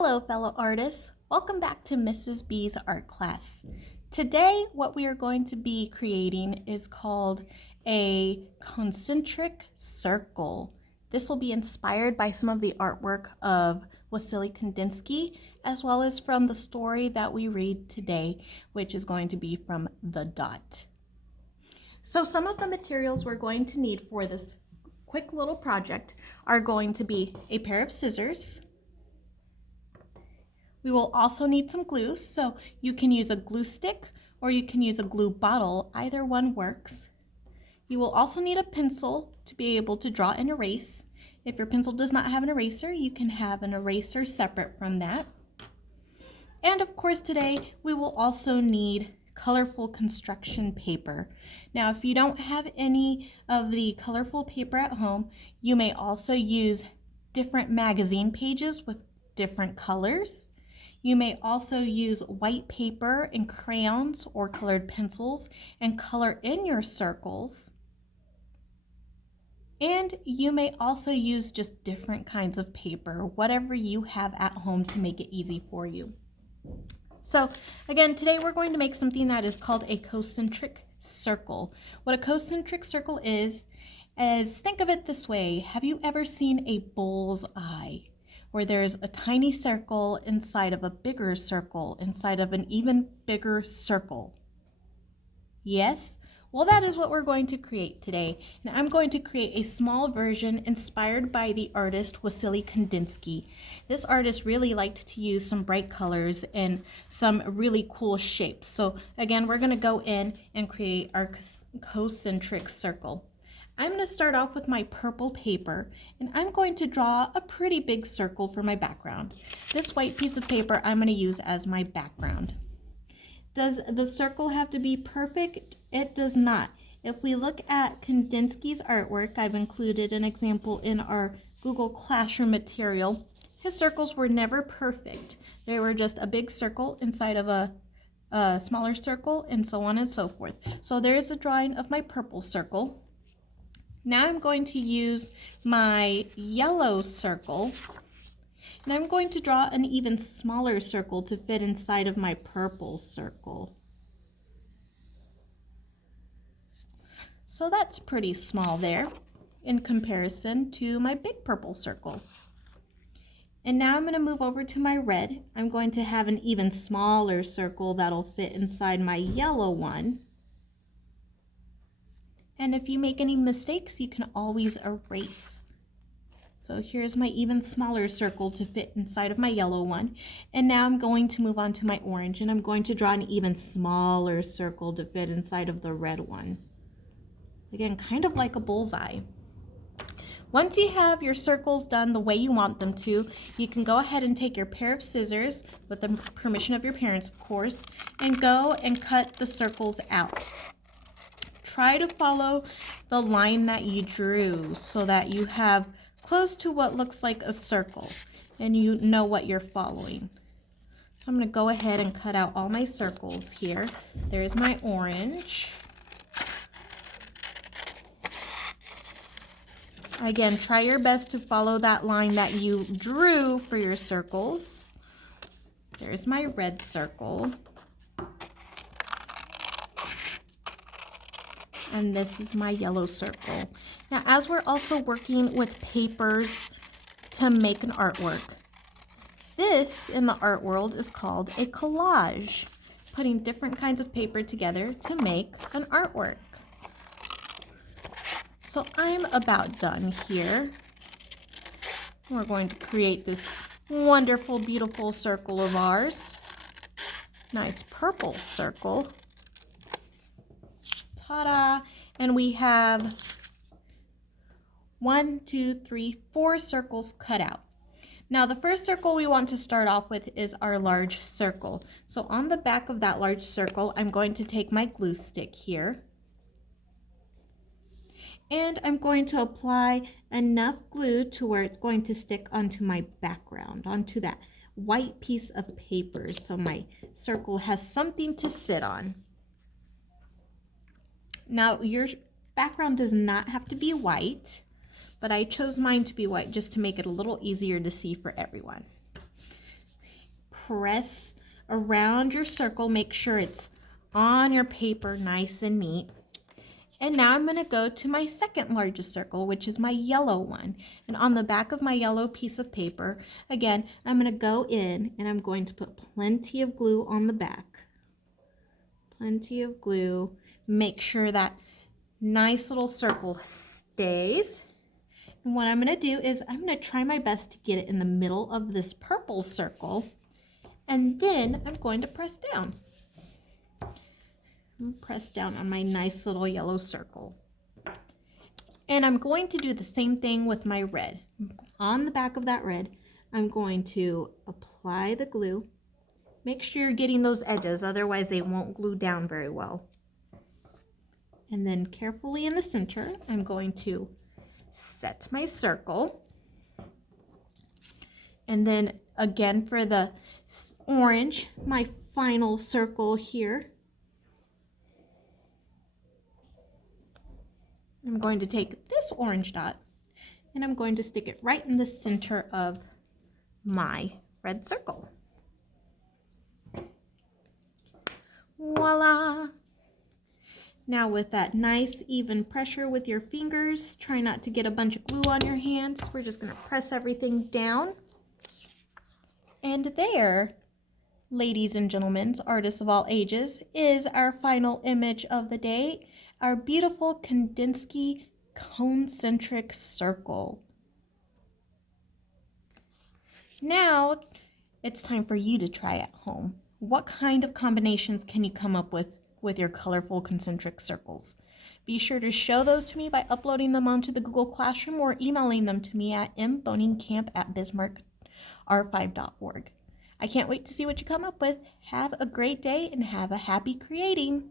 Hello, fellow artists. Welcome back to Mrs. B's art class. Today, what we are going to be creating is called a concentric circle. This will be inspired by some of the artwork of Wasily Kandinsky, as well as from the story that we read today, which is going to be from The Dot. So some of the materials we're going to need for this quick little project are going to be a pair of scissors. We will also need some glue, so you can use a glue stick or you can use a glue bottle. Either one works. You will also need a pencil to be able to draw and erase. If your pencil does not have an eraser, you can have an eraser separate from that. And of course today we will also need colorful construction paper. Now if you don't have any of the colorful paper at home, you may also use different magazine pages with different colors. You may also use white paper and crayons or colored pencils and color in your circles. And you may also use just different kinds of paper, whatever you have at home to make it easy for you. So again, today we're going to make something that is called a concentric circle. What a concentric circle is think of it this way. Have you ever seen a bull's eye, where there's a tiny circle inside of a bigger circle, inside of an even bigger circle? Yes? Well, that is what we're going to create today. And I'm going to create a small version inspired by the artist Wasily Kandinsky. This artist really liked to use some bright colors and some really cool shapes. So again, we're going to go in and create our concentric circle. I'm going to start off with my purple paper, and I'm going to draw a pretty big circle for my background. This white piece of paper I'm going to use as my background. Does the circle have to be perfect? It does not. If we look at Kandinsky's artwork, I've included an example in our Google Classroom material. His circles were never perfect. They were just a big circle inside of a smaller circle, and so on and so forth. So there's a drawing of my purple circle. Now I'm going to use my yellow circle, and I'm going to draw an even smaller circle to fit inside of my purple circle. So that's pretty small there in comparison to my big purple circle. And now I'm going to move over to my red. I'm going to have an even smaller circle that'll fit inside my yellow one. And if you make any mistakes, you can always erase. So here's my even smaller circle to fit inside of my yellow one. And now I'm going to move on to my orange, and I'm going to draw an even smaller circle to fit inside of the red one. Again, kind of like a bullseye. Once you have your circles done the way you want them to, you can go ahead and take your pair of scissors, with the permission of your parents, of course, and go and cut the circles out. Try to follow the line that you drew so that you have close to what looks like a circle and you know what you're following. So I'm going to go ahead and cut out all my circles here. There's my orange. Again, try your best to follow that line that you drew for your circles. There's my red circle. And this is my yellow circle. Now, as we're also working with papers to make an artwork, this in the art world is called a collage, putting different kinds of paper together to make an artwork. So I'm about done here. We're going to create this wonderful, beautiful circle of ours. Nice purple circle. Ta-da! And we have 4 circles cut out. Now the first circle we want to start off with is our large circle. So on the back of that large circle, I'm going to take my glue stick here. And I'm going to apply enough glue to where it's going to stick onto my background, onto that white piece of paper, so my circle has something to sit on. Now, your background does not have to be white, but I chose mine to be white just to make it a little easier to see for everyone. press around your circle. Make sure it's on your paper nice and neat. And now I'm going to go to my second largest circle, which is my yellow one. And on the back of my yellow piece of paper, again, I'm going to go in and I'm going to put plenty of glue on the back. Plenty of glue. Make sure that nice little circle stays. And what I'm going to do is I'm going to try my best to get it in the middle of this purple circle. And then I'm going to press down. Press down on my nice little yellow circle. And I'm going to do the same thing with my red. On the back of that red, I'm going to apply the glue. Make sure you're getting those edges, otherwise they won't glue down very well. And then carefully in the center, I'm going to set my circle. And then again for the orange, my final circle here. I'm going to take this orange dot and I'm going to stick it right in the center of my red circle. Voila! Now with that nice even pressure with your fingers, try not to get a bunch of glue on your hands. We're just going to press everything down. And there, ladies and gentlemen, artists of all ages, is our final image of the day. Our beautiful Kandinsky concentric circle. Now, it's time for you to try at home. What kind of combinations can you come up with your colorful concentric circles? Be sure to show those to me by uploading them onto the Google Classroom or emailing them to me at mbohnenkamp@bismarckr5.org. I can't wait to see what you come up with. Have a great day and have a happy creating.